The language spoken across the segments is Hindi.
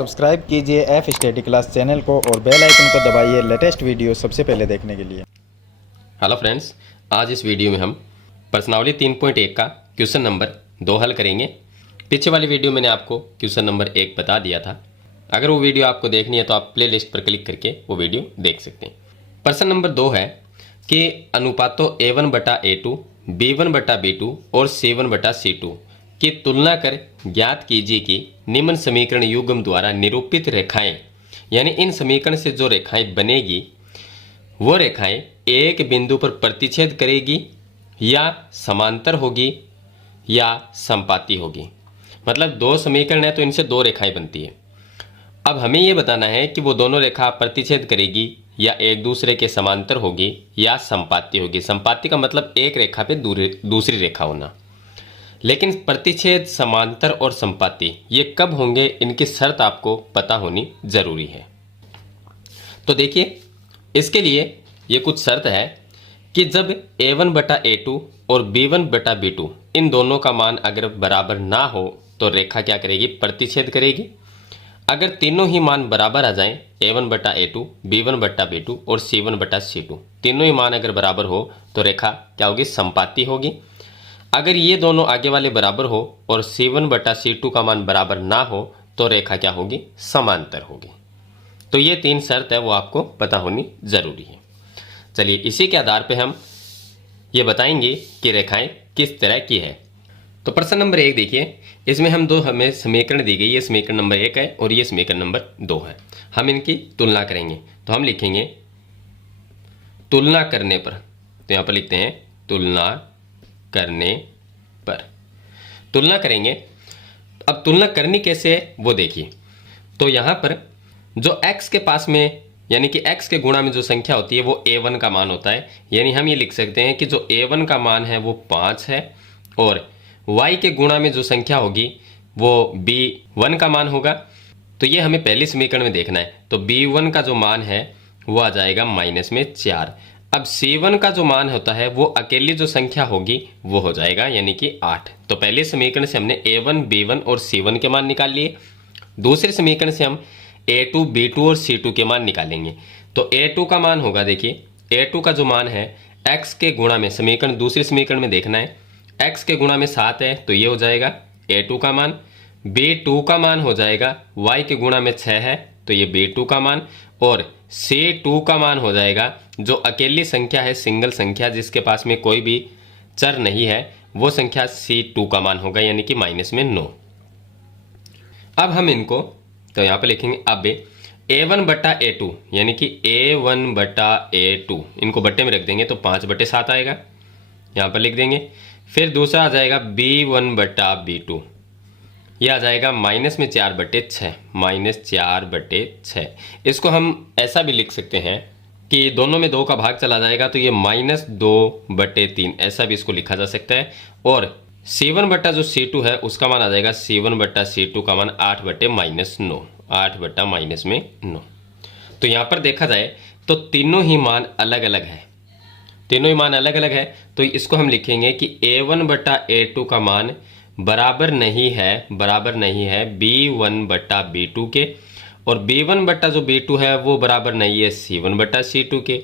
सब्सक्राइब कीजिए एफ स्टडी क्लास चैनल को और बेल आइकन को दबाइए लेटेस्ट वीडियो सबसे पहले देखने के लिए। हेलो फ्रेंड्स, आज इस वीडियो में हम प्रश्नावली 3.1 का क्वेश्चन नंबर 2 हल करेंगे। पीछे वाली वीडियो मैंने आपको क्वेश्चन नंबर 1 बता दिया था। अगर वो वीडियो आपको देखनी है तो आप प्ले लिस्ट पर क्लिक करके वो वीडियो देख सकते हैं। प्रश्न नंबर 2 है कि अनुपातों A1/A2, B1/B2 और C1/C2 की तुलना कर ज्ञात कीजिए कि निम्न समीकरण युग्म द्वारा निरूपित रेखाएं, यानी इन समीकरण से जो रेखाएं बनेगी वो रेखाएं एक बिंदु पर प्रतिच्छेद करेगी या समांतर होगी या संपाती होगी। मतलब दो समीकरण है तो इनसे दो रेखाएं बनती है। अब हमें यह बताना है कि वो दोनों रेखा प्रतिच्छेद करेगी या एक दूसरे के समांतर होगी या संपाती होगी। संपाती का मतलब एक रेखा पे दूसरी रेखा होना। लेकिन प्रतिच्छेद, समांतर और संपाती ये कब होंगे, इनकी शर्त आपको पता होनी जरूरी है। तो देखिए, इसके लिए ये कुछ शर्त है कि जब A1/A2 और B1/B2 इन दोनों का मान अगर बराबर ना हो तो रेखा क्या करेगी, प्रतिच्छेद करेगी। अगर तीनों ही मान बराबर आ जाएं, A1/A2, B1/B2 और C1/C2 तीनों ही मान अगर बराबर हो तो रेखा क्या होगी, संपाती होगी। अगर ये दोनों आगे वाले बराबर हो और C1/C2 का मान बराबर ना हो तो रेखा क्या होगी, समांतर होगी। तो ये तीन शर्त है वो आपको पता होनी जरूरी है। चलिए, इसी के आधार पे हम ये बताएंगे कि रेखाएं किस तरह की है। तो प्रश्न नंबर 1 देखिए, इसमें हमें समीकरण दी गई। ये समीकरण नंबर 1 है और ये समीकरण नंबर 2 है। हम इनकी तुलना करेंगे तो हम लिखेंगे तुलना करने पर। तो यहां पर लिखते हैं तुलना करने पर। तुलना करेंगे। अब तुलना करनी कैसे है वो देखिए। तो यहां पर जो x के पास में, यानी कि x के गुणा में जो संख्या होती है वो A1 का मान होता है। यानी हम ये लिख सकते हैं कि जो A1 का मान है वो 5 है और y के गुणा में जो संख्या होगी वो B1 का मान होगा। तो ये हमें पहले समीकरण में देखना है। तो B1 का जो मान है वो आ जाएगा -4। अब C1 का जो मान होता है वो अकेली जो संख्या होगी वो हो जाएगा यानी कि 8। तो पहले समीकरण से हमने A1, B1 और C1 के मान निकाल लिए। दूसरे समीकरण से हम A2, B2 और C2 के मान निकालेंगे। तो A2 का मान होगा, देखिए A2 का जो मान है x के गुणा में, समीकरण दूसरे समीकरण में देखना है, x के गुणा में 7 है तो ये हो जाएगा A2 का मान। B2 का मान हो जाएगा y के गुणा में 6 है तो ये B2 का मान। और C2 का मान हो जाएगा जो अकेली संख्या है, सिंगल संख्या जिसके पास में कोई भी चर नहीं है, वो संख्या C2 का मान होगा यानी कि -9। अब हम इनको तो यहां पे लिखेंगे। अब A1/A2 यानी कि A1/A2 इनको बट्टे में रख देंगे तो 5/7 आएगा, यहां पर लिख देंगे। फिर दूसरा आ जाएगा B1/B2, यह आ जाएगा -4/6, -4/6। इसको हम ऐसा भी लिख सकते हैं कि दोनों में 2 का भाग चला जाएगा तो ये -2/3, ऐसा भी इसको लिखा जा सकता है। और C1 जो C2 है उसका मान आ जाएगा C1/C2 का मान 8/-9, 8/-9। तो यहां पर देखा जाए तो तीनों ही मान अलग अलग है, तीनों ही मान अलग अलग है। तो इसको हम लिखेंगे कि A1/A2 का मान बराबर नहीं है B1/B2 के, और B1 जो B2 है वो बराबर नहीं है C1/C2 के।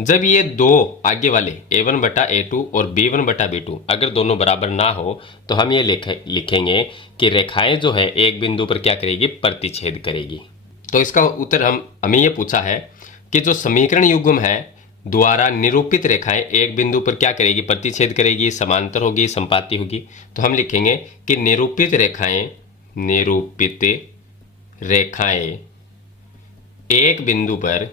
जब ये दो आगे वाले A1/A2 और B1/B2 अगर दोनों बराबर ना हो तो हम ये लिखेंगे कि रेखाएं जो है एक बिंदु पर क्या करेगी, प्रतिच्छेद करेगी। तो इसका उत्तर हमें ये पूछा है कि जो समीकरण युग्म है द्वारा निरूपित रेखाएं एक बिंदु पर क्या करेगी, प्रतिच्छेद करेगी, समांतर होगी, संपाती होगी। तो हम लिखेंगे कि निरूपित रेखाएं एक बिंदु पर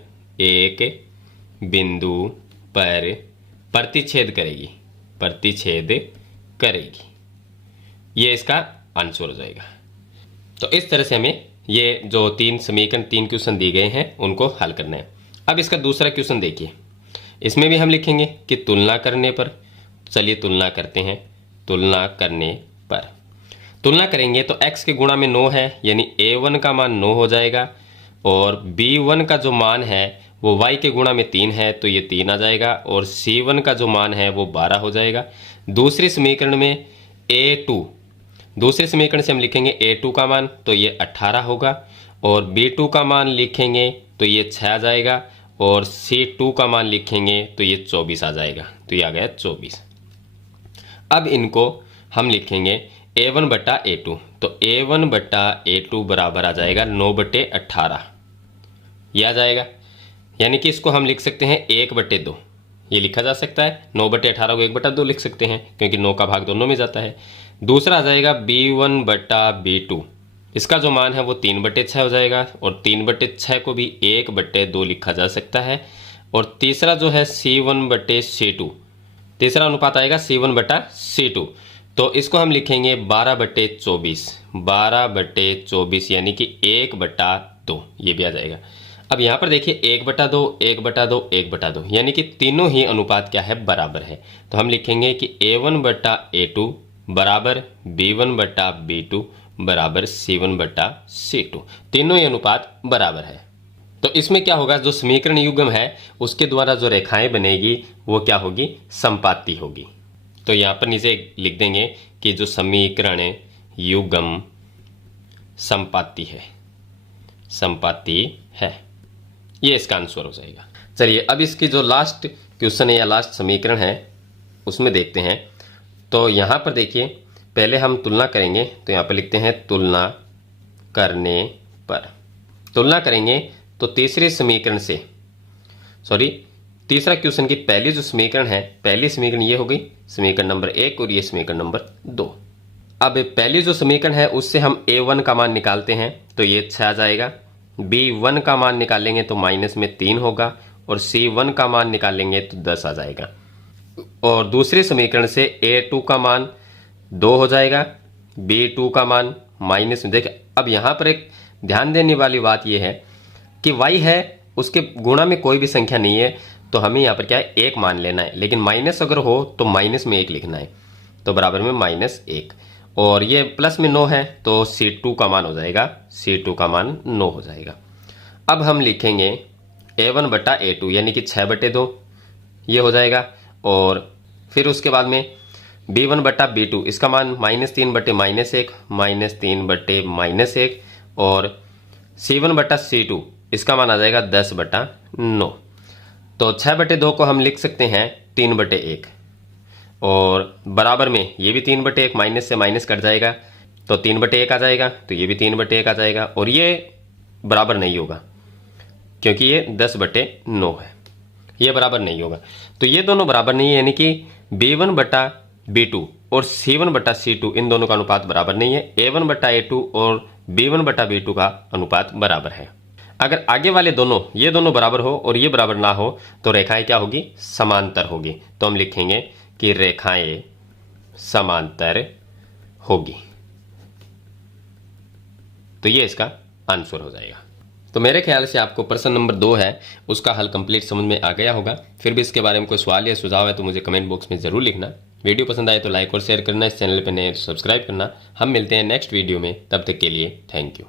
प्रतिच्छेद करेगी। ये इसका आंसर हो जाएगा। तो इस तरह से हमें ये जो 3 समीकरण, 3 क्वेश्चन दिए गए हैं उनको हल करना है। अब इसका दूसरा क्वेश्चन देखिए, इसमें भी हम लिखेंगे कि तुलना करने पर। चलिए तुलना करते हैं। तुलना करने पर तुलना करेंगे तो x के गुणा में 9 है यानी A1 का मान 9 हो जाएगा, और B1 का जो मान है वो y के गुणा में 3 है तो ये 3 आ जाएगा, और C1 का जो मान है वो 12 हो जाएगा। दूसरे समीकरण में दूसरे समीकरण से हम लिखेंगे A2 का मान तो ये 18 होगा, और B2 का मान लिखेंगे तो ये 6 आ जाएगा, और C2 का मान लिखेंगे तो ये 24 आ जाएगा। तो ये आ गया 24। अब इनको हम लिखेंगे A1 बटा A2, तो A1 बटा A2 बराबर आ जाएगा 9/18, ये आ जाएगा। यानी कि इसको हम लिख सकते हैं 1/2, ये लिखा जा सकता है। 9/18 को 1/2 लिख सकते हैं क्योंकि 9 का भाग दोनों में जाता है। दूसरा आ जाएगा B1 बटा B2, इसका जो मान है वो 3/6 हो जाएगा, और 3/6 को भी 1/2 लिखा जा सकता है। और तीसरा जो है C1 बटे C2, तीसरा अनुपात आएगा C1 बटा C2, तो इसको हम लिखेंगे 12/24, 12/24 यानी कि 1/2, ये भी आ जाएगा। अब यहाँ पर देखिए 1/2, 1/2, 1/2, यानी कि तीनों ही अनुपात क्या है, बराबर है। तो हम लिखेंगे कि A1 बटा A2 बराबर B1 बटा B2 बराबर C1 बटा C2, तीनों ही अनुपात बराबर है। तो इसमें क्या होगा, जो समीकरण युग्म है उसके द्वारा जो रेखाएं बनेगी वो क्या होगी, समपाती होगी। तो यहाँ पर नीचे लिख देंगे कि जो समीकरण युग्म समपाती है, समपाती है, ये इसका आंसर हो जाएगा। चलिए अब इसकी जो लास्ट क्वेश्चन है या लास्ट समीकरण है उसमें देखते हैं। तो यहाँ पर देखिए पहले हम तुलना करेंगे, तो यहाँ पर लिखते हैं तुलना करने पर। तुलना करेंगे तो तीसरे समीकरण से, तीसरा क्वेश्चन की पहली जो समीकरण है, पहली समीकरण ये हो गई समीकरण नंबर 1 और ये समीकरण नंबर 2। अब पहली जो समीकरण है उससे हम A1 का मान निकालते हैं तो ये 6 आ जाएगा। B1 का मान निकालेंगे तो माइनस में 3 होगा, और C1 का मान निकालेंगे तो 10 आ जाएगा। और दूसरे समीकरण से A2 का मान 2 हो जाएगा, B2 का मान माइनस में, देखिए अब यहाँ पर एक ध्यान देने वाली बात यह है कि y है उसके गुणा में कोई भी संख्या नहीं है, तो हमें यहाँ पर क्या है, 1 मान लेना है। लेकिन माइनस अगर हो तो माइनस में 1 लिखना है, तो बराबर में -1, और ये प्लस में 9 है तो C2 का मान हो जाएगा, C2 का मान 9 हो जाएगा। अब हम लिखेंगे A1 बटा A2 यानी कि 6/2, ये हो जाएगा। और फिर उसके बाद में B1 बटा B2, इसका मान -3 बटे -1, -3 बटे -1, और C1 बटा C2, इसका मान आ जाएगा 10/9। तो 6/2 को हम लिख सकते हैं 3/1, और बराबर में ये भी 3/1, माइनस से माइनस कट जाएगा तो 3/1 आ जाएगा, तो ये भी 3/1 आ जाएगा, और ये बराबर नहीं होगा क्योंकि ये 10/9 है, ये बराबर नहीं होगा। तो ये दोनों बराबर नहीं है, यानी कि B1 बटा B2 और C1 बटा C2 इन दोनों का अनुपात बराबर नहीं है। A1 बटा A2 और B1 बटा B2 का अनुपात बराबर है। अगर आगे वाले दोनों, ये दोनों बराबर हो और ये बराबर ना हो तो रेखाएं क्या होगी, समांतर होगी। तो हम लिखेंगे कि रेखाएं समांतर होगी, तो ये इसका आंसर हो जाएगा। तो मेरे ख्याल से आपको प्रश्न नंबर 2 है उसका हल कंप्लीट समझ में आ गया होगा। फिर भी इसके बारे में कोई सवाल या सुझाव है तो मुझे कमेंट बॉक्स में ज़रूर लिखना। वीडियो पसंद आए तो लाइक और शेयर करना, इस चैनल पर नए तो सब्सक्राइब करना। हम मिलते हैं नेक्स्ट वीडियो में, तब तक के लिए थैंक यू।